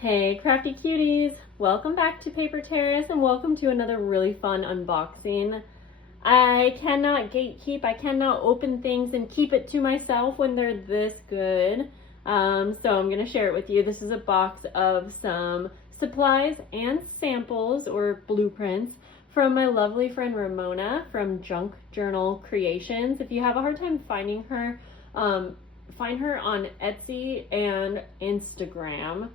Hey crafty cuties, welcome back to Paper Terrace and welcome to another really fun unboxing. I cannot gatekeep, I cannot open things and keep it to myself when they're this good. So I'm going to share it with you. This is a box of some supplies and samples or blueprints from my lovely friend Ramona from Junk Journal Creations. If you have a hard time finding her, find her on Etsy and Instagram.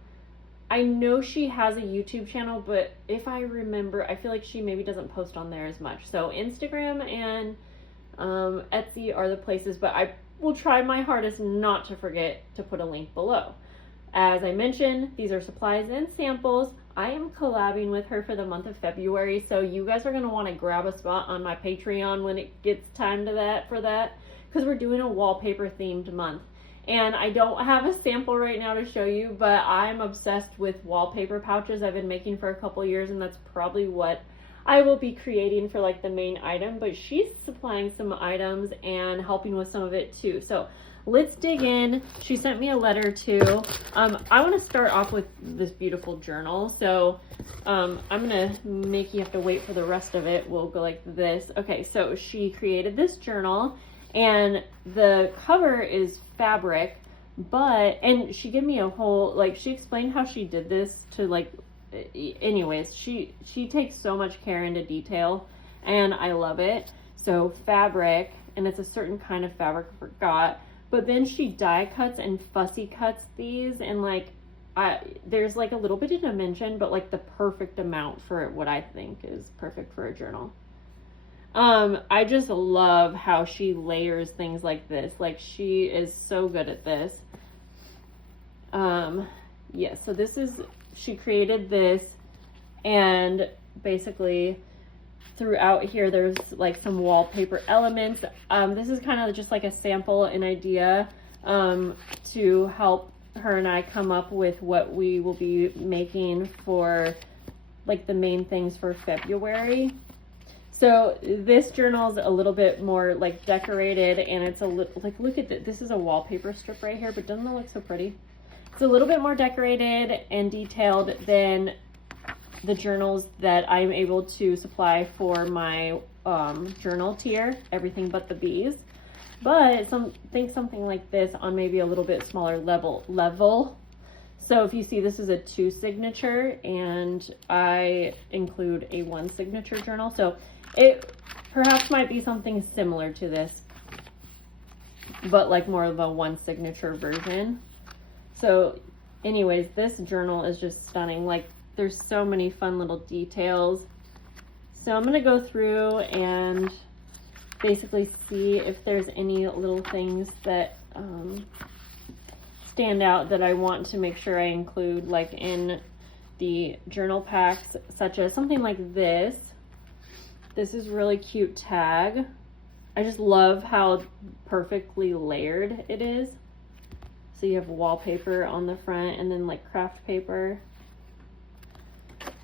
I know she has a YouTube channel, but if I remember, I feel like she maybe doesn't post on there as much. So Instagram and Etsy are the places, but I will try my hardest not to forget to put a link below. As I mentioned, these are supplies and samples. I am collabing with her for the month of February, so you guys are going to want to grab a spot on my Patreon when it gets time to for that, because we're doing a wallpaper themed month. And I don't have a sample right now to show you, but I'm obsessed with wallpaper pouches I've been making for a couple years, and that's probably what I will be creating for like the main item, but she's supplying some items and helping with some of it too. So let's dig in. She sent me a letter too. I want to start off with this beautiful journal. So I'm gonna make you have to wait for the rest of it. We'll go like this. Okay, so she created this journal, and the cover is fabric, and she gave me a whole, like, she explained how she did this to, like, anyways, she takes so much care into detail, and I love it. So fabric, and it's a certain kind of fabric, I forgot, but then she die cuts and fussy cuts these, and like, there's like a little bit of dimension, but like the perfect amount for what I think is perfect for a journal. I just love how she layers things like this. Like, she is so good at this. Yeah, so she created this, and basically throughout here there's like some wallpaper elements. This is kind of just like a sample, an idea, to help her and I come up with what we will be making for like the main things for February. So this journal is a little bit more like decorated, and it's a little like, look at this. This is a wallpaper strip right here, but doesn't it look so pretty? It's a little bit more decorated and detailed than the journals that I'm able to supply for my journal tier, everything but the bees. But think something like this on maybe a little bit smaller level. So if you see, this is a 2 signature, and I include a 1 signature journal. So it perhaps might be something similar to this, but like more of a 1 signature version. So anyways, this journal is just stunning. Like, there's so many fun little details. So I'm going to go through and basically see if there's any little things that stand out that I want to make sure I include, like in the journal packs, such as something like this. This is really cute tag. I just love how perfectly layered it is. So you have wallpaper on the front, and then like craft paper.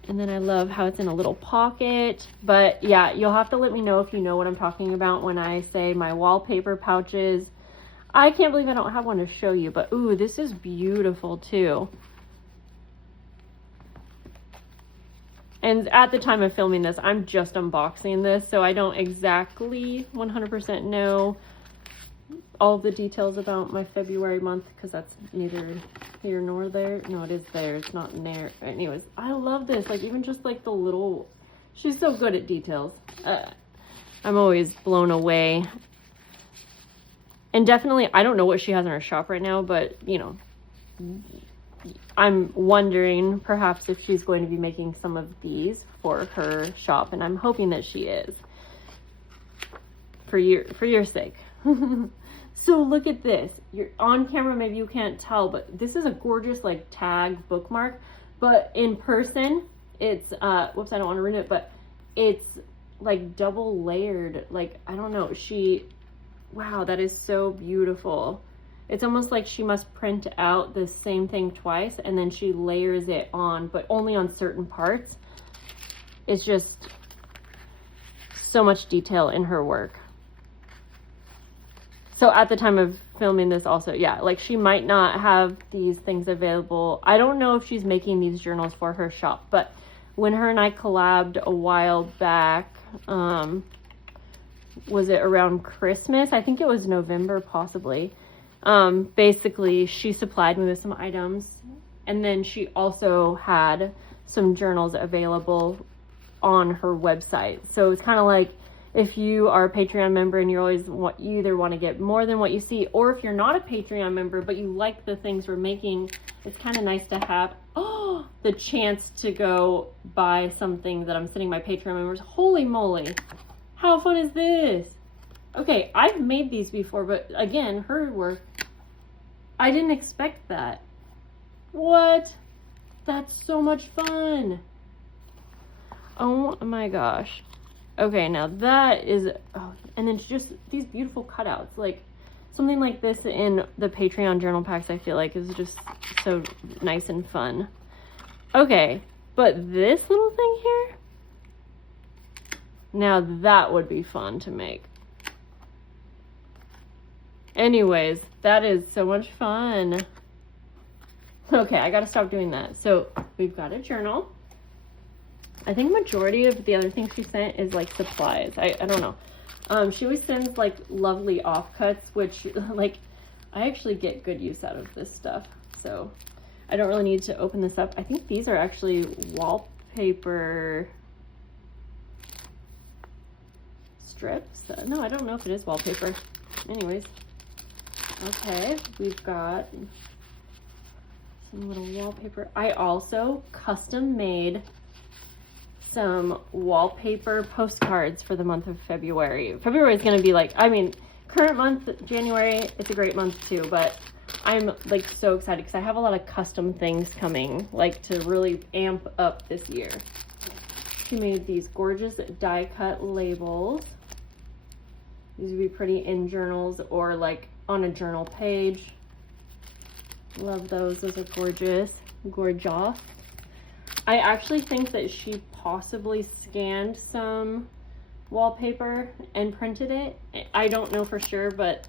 And then I love how it's in a little pocket. But yeah, you'll have to let me know if you know what I'm talking about when I say my wallpaper pouches. I can't believe I don't have one to show you, but ooh, this is beautiful too. And at the time of filming this, I'm just unboxing this, so I don't exactly 100% know all the details about my February month, because that's neither here nor there. No, it is there. It's not in there. Anyways, I love this. Like, even just like the little, she's so good at details. I'm always blown away. And definitely, I don't know what she has in her shop right now, but, you know, I'm wondering perhaps if she's going to be making some of these for her shop, and I'm hoping that she is, for your sake. So look at this. You're on camera, maybe you can't tell, but this is a gorgeous like tag bookmark, but in person it's whoops, I don't want to ruin it, but it's like double layered. Like, I don't know, wow, that is so beautiful. It's almost like she must print out the same thing twice, and then she layers it on, but only on certain parts. It's just so much detail in her work. So at the time of filming this also, yeah, like she might not have these things available. I don't know if she's making these journals for her shop, but when her and I collabed a while back, was it around Christmas? I think it was November, possibly. Basically, she supplied me with some items, and then she also had some journals available on her website. So it's kind of like, if you are a Patreon member and you either want to get more than what you see, or if you're not a Patreon member but you like the things we're making, it's kind of nice to have the chance to go buy something that I'm sending my Patreon members. Holy moly, how fun is this? Okay, I've made these before, but again, her work, I didn't expect that. What? That's so much fun. Oh my gosh. Okay, now that is, and then just these beautiful cutouts. Like, something like this in the Patreon journal packs, I feel like, is just so nice and fun. Okay, but this little thing here, now that would be fun to make. Anyways, that is so much fun. Okay, I gotta stop doing that. So we've got a journal. I think majority of the other things she sent is like supplies. I don't know. She always sends like lovely offcuts, which like I actually get good use out of this stuff. So I don't really need to open this up. I think these are actually wallpaper strips. No, I don't know if it is wallpaper. Anyways. Okay, we've got some little wallpaper. I also custom made some wallpaper postcards for the month of February. February is going to be like, I mean, current month, January, it's a great month too, but I'm like so excited because I have a lot of custom things coming, like to really amp up this year. She made these gorgeous die cut labels. These would be pretty in journals or like on a journal page. Love those. Those are gorgeous. Gorgeous. I actually think that she possibly scanned some wallpaper and printed it. I don't know for sure, but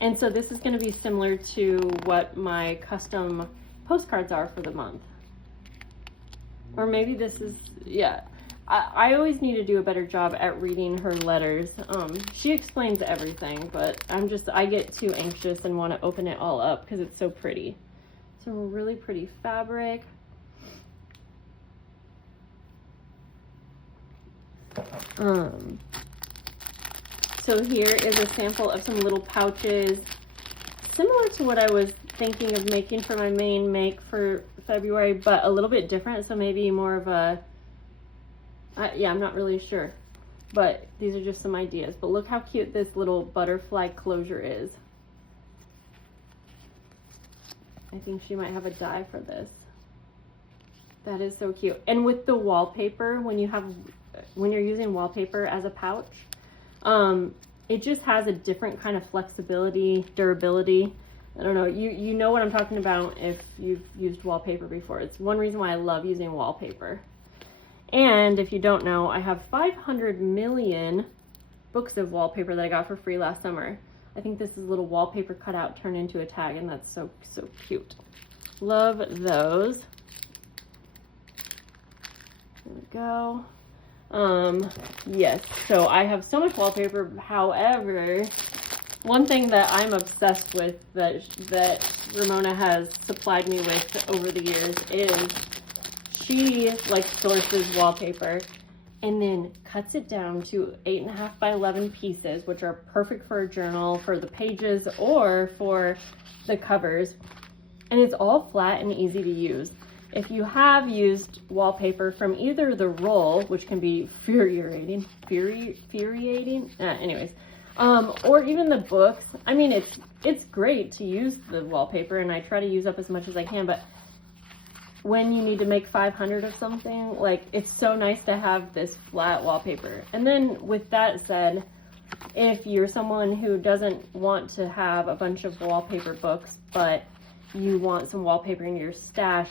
and so this is going to be similar to what my custom postcards are for the month. Or maybe this is, yeah. I always need to do a better job at reading her letters. She explains everything, but I get too anxious and want to open it all up because it's so pretty. Some really pretty fabric. So here is a sample of some little pouches, similar to what I was thinking of making for my main make for February, but a little bit different. So maybe more of a, yeah, I'm not really sure, but these are just some ideas. But look how cute this little butterfly closure is. I think she might have a die for this. That is so cute. And with the wallpaper, when you're using wallpaper as a pouch, it just has a different kind of flexibility, durability. I don't know, you know what I'm talking about if you've used wallpaper before. It's one reason why I love using wallpaper. And if you don't know, I have 500 million books of wallpaper that I got for free last summer. I think this is a little wallpaper cutout turned into a tag, and that's so cute. Love those. There we go. Yes, so I have so much wallpaper. However, one thing that I'm obsessed with that Ramona has supplied me with over the years is she like sources wallpaper and then cuts it down to 8.5 by 11 pieces, which are perfect for a journal, for the pages, or for the covers. And it's all flat and easy to use. If you have used wallpaper from either the roll, which can be infuriating, anyways, or even the books, I mean, it's great to use the wallpaper, and I try to use up as much as I can, but when you need to make 500 of something, like, it's so nice to have this flat wallpaper. And then with that said, if you're someone who doesn't want to have a bunch of wallpaper books, but you want some wallpaper in your stash,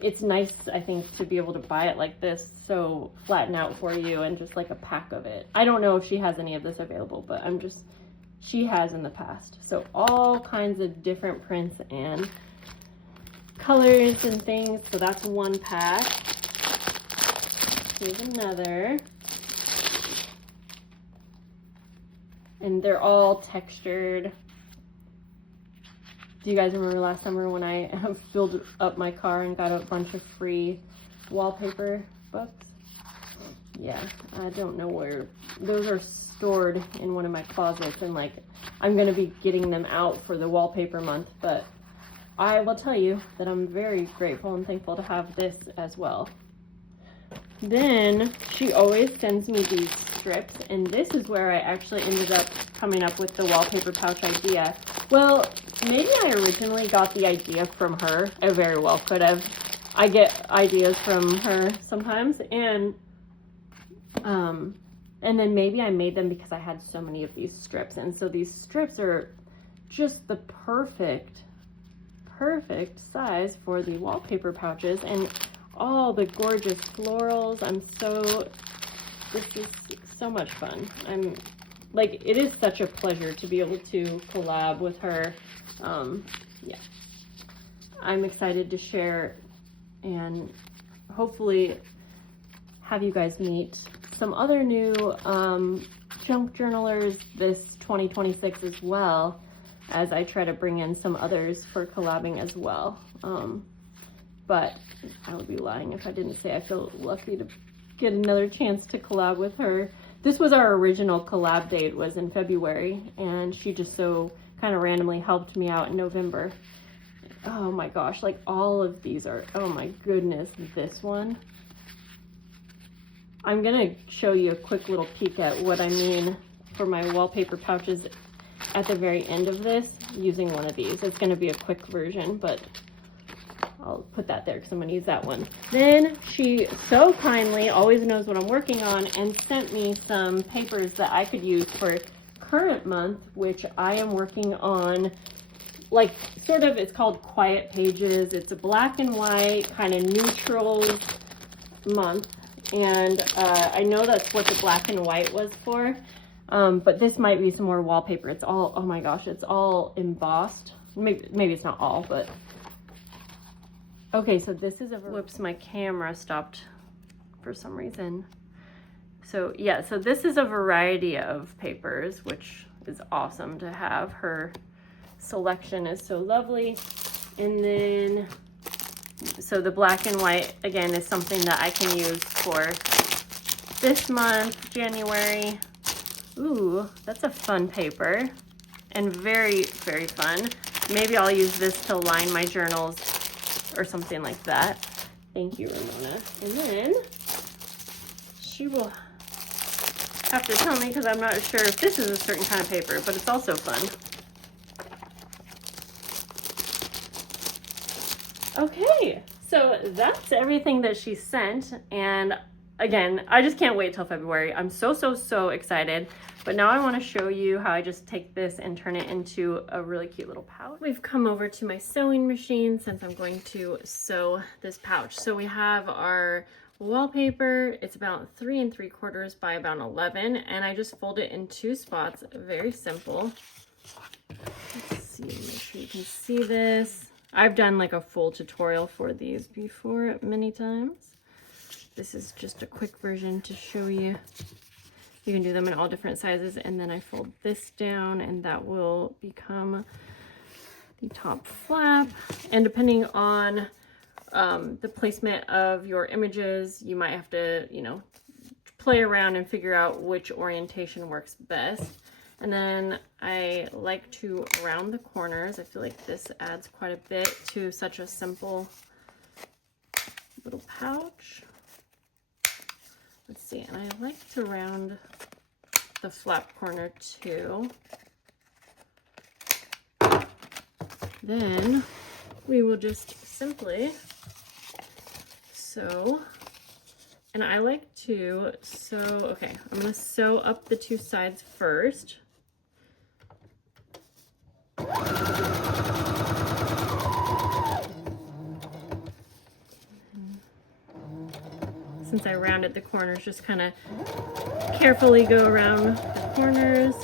it's nice, I think, to be able to buy it like this, so flatten out for you, and just like a pack of it. I don't know if she has any of this available, but I'm just she has in the past. So all kinds of different prints and colors and things. So that's one pack. Here's another. And they're all textured. Do you guys remember last summer when I filled up my car and got a bunch of free wallpaper books? Yeah, I don't know where. Those are stored in one of my closets, and like I'm going to be getting them out for the wallpaper month, but I will tell you that I'm very grateful and thankful to have this as well. Then she always sends me these strips, and this is where I actually ended up coming up with the wallpaper pouch idea. Well, maybe I originally got the idea from her. I very well could have. I get ideas from her sometimes, and then maybe I made them because I had so many of these strips, and so these strips are just the perfect size for the wallpaper pouches, and all the gorgeous florals. This is so much fun. Like, it is such a pleasure to be able to collab with her. Yeah, I'm excited to share and hopefully have you guys meet some other new junk journalers this 2026 as well, as I try to bring in some others for collabing as well. But I would be lying if I didn't say I feel lucky to get another chance to collab with her. This was our original collab date, was in February, and she just so kind of randomly helped me out in November. Oh my gosh, like all of these are, oh my goodness, this one. I'm gonna show you a quick little peek at what I mean for my wallpaper pouches at the very end of this, using one of these. It's gonna be a quick version, but I'll put that there because I'm going to use that one. Then she so kindly always knows what I'm working on and sent me some papers that I could use for current month, which I am working on. Like, sort of, it's called Quiet Pages. It's a black and white kind of neutral month, and I know that's what the black and white was for, but this might be some more wallpaper. It's all, oh my gosh, it's all embossed. Maybe it's not all, but okay, so this is a, whoops, my camera stopped for some reason. So yeah, so this is a variety of papers, which is awesome to have. Her selection is so lovely. And then, so the black and white, again, is something that I can use for this month, January. Ooh, that's a fun paper and very, very fun. Maybe I'll use this to line my journals or something like that. Thank you, Ramona. And then she will have to tell me, because I'm not sure if this is a certain kind of paper, but it's also fun. Okay, so that's everything that she sent, and again, I just can't wait till February. I'm so excited. But now I want to show you how I just take this and turn it into a really cute little pouch. We've come over to my sewing machine since I'm going to sew this pouch. So we have our wallpaper. It's about 3 3/4 by about 11, and I just fold it in 2 spots. Very simple. Let's see, make sure you can see this. I've done like a full tutorial for these before many times. This is just a quick version to show you. You can do them in all different sizes, and then I fold this down, and that will become the top flap. And depending on the placement of your images, you might have to, you know, play around and figure out which orientation works best. And then I like to round the corners. I feel like this adds quite a bit to such a simple little pouch. Let's see, and I like to round the flap corner too. Then we will just simply sew. And I like to sew, okay, I'm gonna sew up the 2 sides first. Since I rounded the corners, just kind of carefully go around the corners.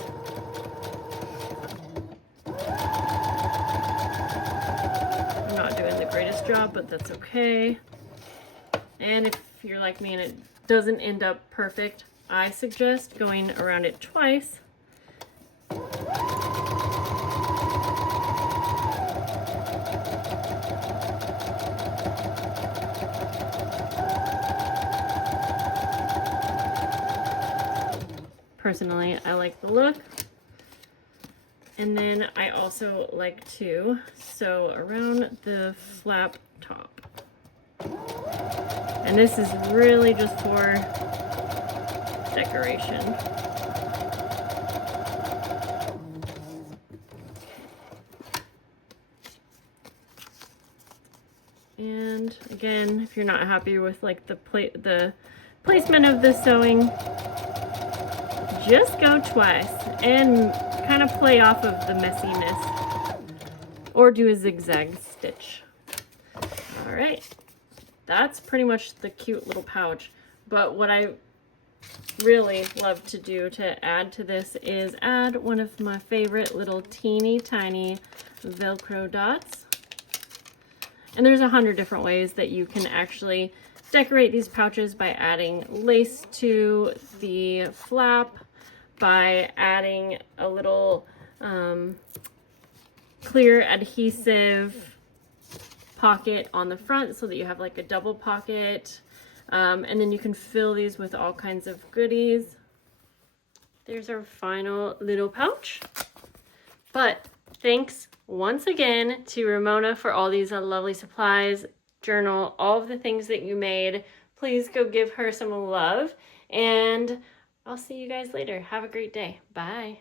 tiniest drop, but that's okay. And if you're like me and it doesn't end up perfect, I suggest going around it twice. Personally, I like the look. And then I also like to sew around the flap top. And this is really just for decoration. And again, if you're not happy with like the placement of the sewing, just go twice and kind of play off of the messiness, or do a zigzag stitch. All right, that's pretty much the cute little pouch. But what I really love to do to add to this is add one of my favorite little teeny tiny Velcro dots. And there's 100 different ways that you can actually decorate these pouches, by adding lace to the flap, by adding a little clear adhesive pocket on the front so that you have like a double pocket. And then you can fill these with all kinds of goodies. There's our final little pouch. But thanks once again to Ramona for all these lovely supplies, journal, all of the things that you made. Please go give her some love, and I'll see you guys later. Have a great day. Bye.